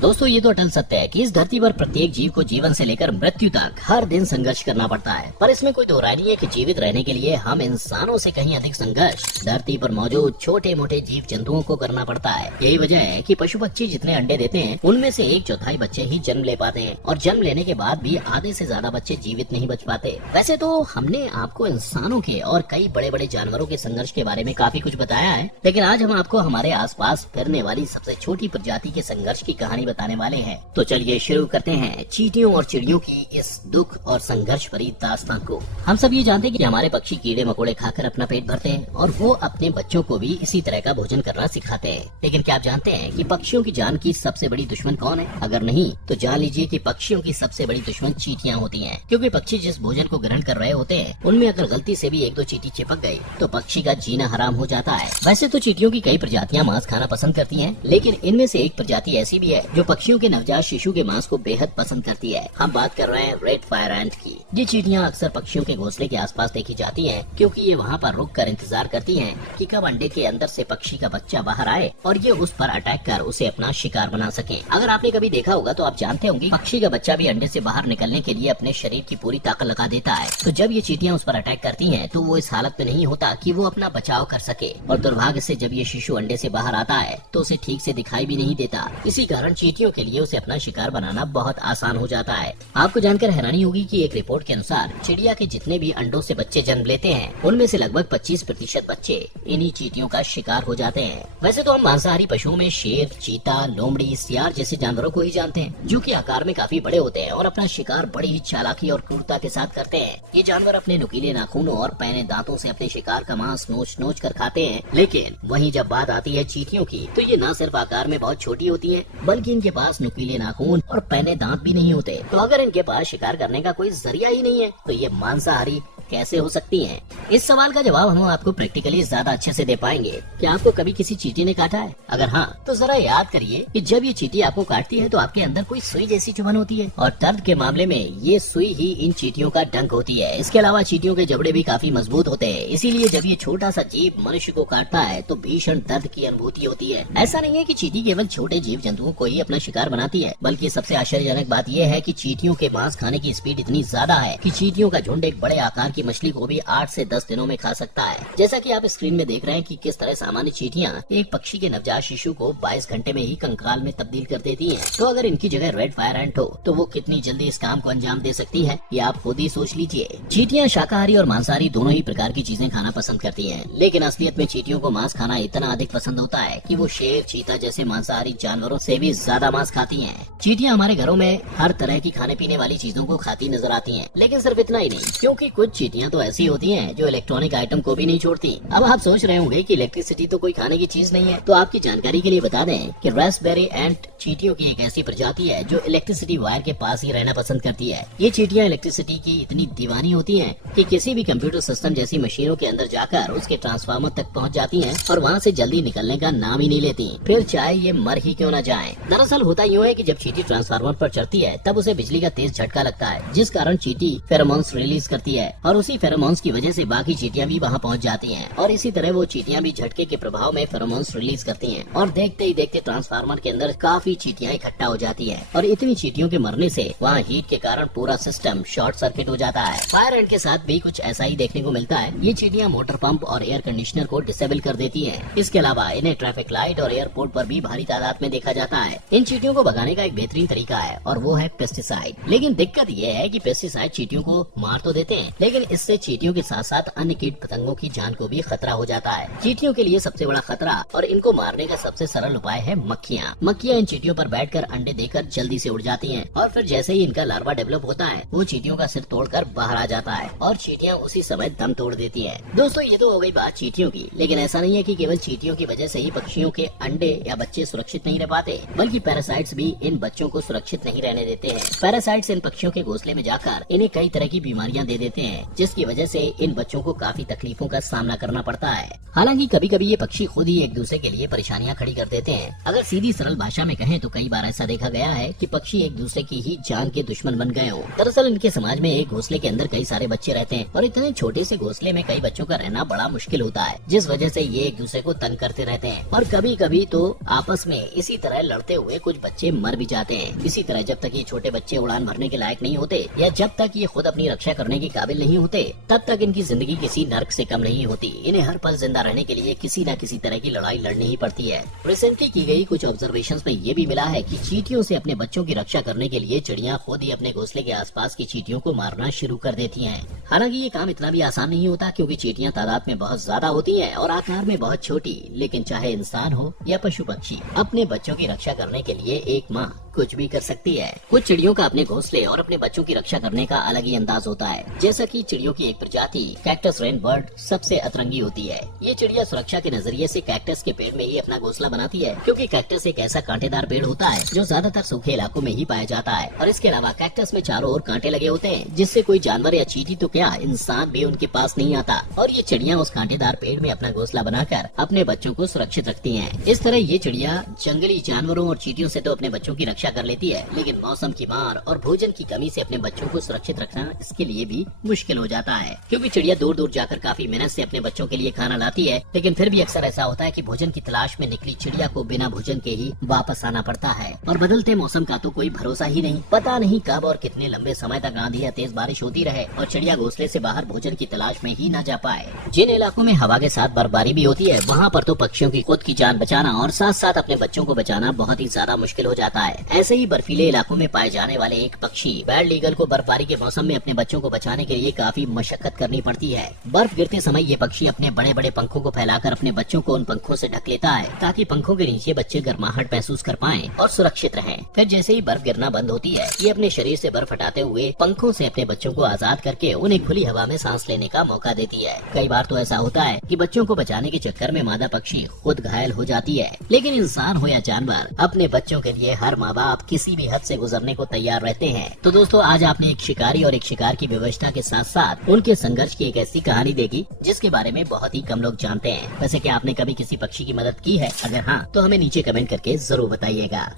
दोस्तों ये तो अटल सत्य है कि इस धरती पर प्रत्येक जीव को जीवन से लेकर मृत्यु तक हर दिन संघर्ष करना पड़ता है, पर इसमें कोई दो राय नहीं है कि जीवित रहने के लिए हम इंसानों से कहीं अधिक संघर्ष धरती पर मौजूद छोटे मोटे जीव जंतुओं को करना पड़ता है। यही वजह है कि पशु पक्षी जितने अंडे देते हैं उनमें से 1/4 बच्चे ही जन्म ले पाते हैं और जन्म लेने के बाद भी आधे से ज्यादा बच्चे जीवित नहीं बच पाते। वैसे तो हमने आपको इंसानों के और कई बड़े बड़े जानवरों के संघर्ष के बारे में काफी कुछ बताया है, लेकिन आज हम आपको हमारे आसपास फिरने वाली सबसे छोटी प्रजाति के संघर्ष की कहानी बताने वाले हैं। तो चलिए शुरू करते हैं चींटियों और चिड़ियों की इस दुख और संघर्ष भरी दास्तान को। हम सब ये जानते हैं कि हमारे पक्षी कीड़े मकोड़े खाकर अपना पेट भरते हैं और वो अपने बच्चों को भी इसी तरह का भोजन करना सिखाते हैं। लेकिन क्या आप जानते हैं कि पक्षियों की जान की सबसे बड़ी दुश्मन कौन है? अगर नहीं तो जान लीजिए कि पक्षियों की सबसे बड़ी दुश्मन चींटियां होती हैं, क्योंकि पक्षी जिस भोजन को ग्रहण कर रहे होते हैं उनमें अगर गलती से भी 1-2 चींटी चिपक गई तो पक्षी का जीना हराम हो जाता है। वैसे तो चींटियों की कई प्रजातियां मांस खाना पसंद करती हैं, लेकिन इनमें से एक प्रजाति ऐसी भी है जो पक्षियों के नवजात शिशु के मांस को बेहद पसंद करती है। हम बात कर रहे हैं रेड फायर एंट की। ये चींटियां अक्सर पक्षियों के घोंसले के आसपास देखी जाती हैं, क्योंकि ये वहाँ पर रुक कर इंतजार करती हैं कि कब अंडे के अंदर से पक्षी का बच्चा बाहर आए और ये उस पर अटैक कर उसे अपना शिकार बना सके। अगर आपने कभी देखा होगा तो आप जानते होंगे पक्षी का बच्चा भी अंडे से बाहर निकलने के लिए अपने शरीर की पूरी ताकत लगा देता है। तो जब ये चींटियां उस पर अटैक करती हैं तो वो इस हालत में नहीं होता कि वो अपना बचाव कर सके, और दुर्भाग्य से जब ये शिशु अंडे से बाहर आता है तो उसे ठीक से दिखाई भी नहीं देता। इसी कारण चींटियों के लिए उसे अपना शिकार बनाना बहुत आसान हो जाता है। आपको जानकर हैरानी होगी कि एक रिपोर्ट के अनुसार चिड़िया के जितने भी अंडों से बच्चे जन्म लेते हैं उनमें से लगभग 25% बच्चे इन्हीं चींटियों का शिकार हो जाते हैं। वैसे तो हम मांसाहारी पशुओं में शेर, चीता, लोमड़ी, सियार जैसे जानवरों को ही जानते हैं, जो कि आकार में काफी बड़े होते हैं और अपना शिकार बड़ी ही चालाकी और क्रूरता के साथ करते हैं। ये जानवर अपने नुकीले नाखूनों और पैने दांतों से अपने शिकार का मांस नोच नोच कर खाते हैं। लेकिन वहीं जब बात आती है चींटियों की तो ये न सिर्फ आकार में बहुत छोटी होती है, बल्कि इनके पास नुकीले नाखून और पैने दांत भी नहीं होते। तो अगर इनके पास शिकार करने का कोई जरिया ही नहीं है तो ये मांसाहारी कैसे हो सकती हैं? इस सवाल का जवाब हम आपको प्रैक्टिकली ज्यादा अच्छे से दे पाएंगे। क्या आपको कभी किसी चींटी ने काटा है? अगर हाँ तो जरा याद करिए कि जब ये चींटी आपको काटती है तो आपके अंदर कोई सुई जैसी चुभन होती है, और दर्द के मामले में ये सुई ही इन चींटियों का डंक होती है। इसके अलावा चींटियों के जबड़े भी काफी मजबूत होते हैं, इसीलिए जब ये छोटा सा जीव मनुष्य को काटता है तो भीषण दर्द की अनुभूति होती है। ऐसा नहीं है कि चींटी केवल छोटे जीव जंतुओं को ही अपना शिकार बनाती है, बल्कि सबसे आश्चर्यजनक बात यह है कि चींटियों के मांस खाने की स्पीड इतनी ज्यादा है कि चींटियों का झुंड एक बड़े आकार की मछली को भी 8 से 10 दिनों में खा सकता है। जैसा कि आप स्क्रीन में देख रहे हैं कि किस तरह सामान्य चींटियां एक पक्षी के नवजात शिशु को 22 घंटे में ही कंकाल में तब्दील कर देती हैं। तो अगर इनकी जगह रेड फायर एंट हो तो वो कितनी जल्दी इस काम को अंजाम दे सकती है, ये आप खुद ही सोच लीजिए। चींटियां शाकाहारी और मांसाहारी दोनों ही प्रकार की चीजें खाना पसंद करती हैं, लेकिन असलियत में चींटियों को मांस खाना इतना अधिक पसंद होता है कि वो शेर, चीता जैसे मांसाहारी जानवरों से भी ज्यादा मांस खाती हैं। चींटियां हमारे घरों में हर तरह की खाने पीने वाली चीजों को खाती नजर आती हैं, लेकिन सिर्फ इतना ही नहीं, क्योंकि कुछ चींटियां तो ऐसी होती हैं जो इलेक्ट्रॉनिक आइटम को भी नहीं छोड़ती। अब आप सोच रहे होंगे कि इलेक्ट्रिसिटी तो कोई खाने की चीज नहीं है, तो आपकी जानकारी के लिए बता दें कि रास्पबेरी एंट चींटियों की एक ऐसी प्रजाति है जो इलेक्ट्रिसिटी वायर के पास ही रहना पसंद करती है। ये चींटियां इलेक्ट्रिसिटी की इतनी दीवानी होती हैं कि किसी भी कंप्यूटर सिस्टम जैसी मशीनों के अंदर जाकर उसके ट्रांसफार्मर तक पहुंच जाती हैं और वहां से जल्दी निकलने का नाम ही नहीं लेती, फिर चाहे ये मर ही क्यों न जाए। दरअसल होता यूँ है कि जब चींटी ट्रांसफार्मर पर चढ़ती है तब उसे बिजली का तेज झटका लगता है, जिस कारण चींटी फेरोमोन्स रिलीज करती है और उसी फेरोमोन्स की वजह से बाकी चींटियां भी वहां पहुंच जाती हैं, और इसी तरह वो चींटियां भी झटके के प्रभाव में फेरोमोन्स रिलीज करती हैं, और देखते ही देखते ट्रांसफार्मर के अंदर काफी चींटियां इकट्ठा हो जाती हैं, और इतनी चींटियों के मरने से वहाँ हीट के कारण पूरा सिस्टम शॉर्ट सर्किट हो जाता है। फायर एंट के साथ भी कुछ ऐसा ही देखने को मिलता है। ये चींटियां मोटर पंप और एयर कंडीशनर को डिसेबल कर देती हैं। इसके अलावा इन्हें ट्रैफिक लाइट और एयरपोर्ट पर भी भारी तादाद में देखा जाता है। इन चींटियों को भगाने का एक बेहतरीन तरीका है और वो है पेस्टिसाइड। लेकिन दिक्कत ये है कि पेस्टिसाइड चींटियों को मार तो देते हैं, लेकिन इससे चींटियों के साथ साथ अन्य कीट पतंगों की जान को भी खतरा हो जाता है। चींटियों के लिए सबसे बड़ा खतरा और इनको मारने का सबसे सरल उपाय है मक्खियाँ। मक्खियाँ इन चींटियों पर बैठकर अंडे देकर जल्दी से उड़ जाती हैं, और फिर जैसे ही इनका लार्वा डेवलप होता है वो चींटियों का सिर तोड़कर बाहर आ जाता है और चींटियां उसी समय दम तोड़ देती हैं। दोस्तों ये तो हो गई बात चींटियों की, लेकिन ऐसा नहीं है कि केवल चींटियों की वजह से ही पक्षियों के अंडे या बच्चे सुरक्षित नहीं रह पाते, बल्कि पैरासाइट्स भी इन बच्चों को सुरक्षित नहीं रहने देते हैं। पैरासाइट्स इन पक्षियों के घोंसले में जाकर इन्हें कई तरह की बीमारियां दे देते हैं, जिसकी वजह से इन बच्चों को काफी तकलीफों का सामना करना पड़ता है। हालांकि कभी कभी ये पक्षी खुद ही एक दूसरे के लिए परेशानियां खड़ी कर देते हैं। अगर सीधी सरल भाषा में कहें तो कई बार ऐसा देखा गया है कि पक्षी एक दूसरे की ही जान के दुश्मन बन गए हो। दरअसल इनके समाज में एक घोंसले के अंदर कई सारे बच्चे रहते हैं और इतने छोटे से घोंसले में कई बच्चों का रहना बड़ा मुश्किल होता है, जिस वजह से ये एक दूसरे को तंग करते रहते हैं और कभी कभी तो आपस में इसी तरह लड़ते हुए कुछ बच्चे मर भी जाते हैं। इसी तरह जब तक ये छोटे बच्चे उड़ान भरने के लायक नहीं होते या जब तक ये खुद अपनी रक्षा करने के काबिल नहीं होते, तब तक इनकी जिंदगी किसी नर्क से कम नहीं होती। इन्हें हर पल जिंदा रहने के लिए किसी न किसी तरह की लड़ाई लड़नी ही पड़ती है। रिसेंटली की गई कुछ ऑब्जर्वेशंस में ये भी मिला है कि चींटियों से अपने बच्चों की रक्षा करने के लिए चिड़िया खुद ही अपने घोंसले के आसपास की चींटियों को मारना शुरू कर देती हैं। हालांकि ये काम इतना भी आसान नहीं होता, क्योंकि चींटियां तादाद में बहुत ज्यादा होती हैं और आकार में बहुत छोटी। लेकिन चाहे इंसान हो या पशु पक्षी, अपने बच्चों की रक्षा करने के लिए एक माँ कुछ भी कर सकती है। कुछ चिड़ियों का अपने घोंसले और अपने बच्चों की रक्षा करने का अलग ही अंदाज होता है। जैसा कि चिड़ियों की एक प्रजाति कैक्टस रेन बर्ड सबसे अतरंगी होती है। ये चिड़िया सुरक्षा के नजरिए से कैक्टस के पेड़ में ही अपना घोंसला बनाती है, क्योंकि कैक्टस एक ऐसा कांटेदार पेड़ होता है जो ज्यादातर सूखे इलाकों में ही पाया जाता है। और इसके अलावा कैक्टस में चारों ओर कांटे लगे होते हैं, जिससे कोई जानवर या चींटी तो क्या, इंसान भी उनके पास नहीं आता। और ये चिड़िया उस कांटेदार पेड़ में अपना घोंसला बनाकर अपने बच्चों को सुरक्षित रखती है। इस तरह ये चिड़िया जंगली जानवरों और चींटियों से तो अपने बच्चों की रक्षा कर लेती है, लेकिन मौसम की मार और भोजन की कमी से अपने बच्चों को सुरक्षित रखना इसके लिए भी मुश्किल हो जाता है। क्योंकि चिड़िया दूर दूर जाकर काफी मेहनत से अपने बच्चों के लिए खाना लाती है, लेकिन फिर भी अक्सर ऐसा होता है कि भोजन की तलाश में निकली चिड़िया को बिना भोजन के ही वापस आना पड़ता है। और बदलते मौसम का तो कोई भरोसा ही नहीं, पता नहीं कब और कितने लंबे समय तक आंधी या तेज बारिश होती रहे और चिड़िया घोंसले से बाहर भोजन की तलाश में ही न जा पाए। जिन इलाकों में हवा के साथ बर्फबारी भी होती है, वहाँ पर तो पक्षियों की खुद की जान बचाना और साथ साथ अपने बच्चों को बचाना बहुत ही ज्यादा मुश्किल हो जाता है। ऐसे ही बर्फीले इलाकों में पाए जाने वाले एक पक्षी बैड ईगल को बर्फबारी के मौसम में अपने बच्चों को बचाने के लिए काफी मशक्कत करनी पड़ती है। बर्फ गिरते समय ये पक्षी अपने बड़े बड़े पंखों को फैलाकर अपने बच्चों को उन पंखों से ढक लेता है, ताकि पंखों के नीचे बच्चे गर्माहट महसूस कर पाएं और सुरक्षित रहें। फिर जैसे ही बर्फ गिरना बंद होती है, ये अपने शरीर से बर्फ हटाते हुए पंखों से अपने बच्चों को आजाद करके उन्हें खुली हवा में सांस लेने का मौका देती है। कई बार तो ऐसा होता है कि बच्चों को बचाने के चक्कर में मादा पक्षी खुद घायल हो जाती है, लेकिन इंसान हो या जानवर, अपने बच्चों के लिए हर माँ बाप किसी भी हद से गुजरने को तैयार रहते हैं। तो दोस्तों, आज आपने एक शिकारी और एक शिकार की व्यवस्था के साथ साथ उनके संघर्ष की एक ऐसी कहानी देखी जिसके बारे में बहुत ही कम लोग जानते हैं। वैसे क्या आपने कभी किसी पक्षी की मदद की है? अगर हाँ, तो हमें नीचे कमेंट करके जरूर बताइएगा।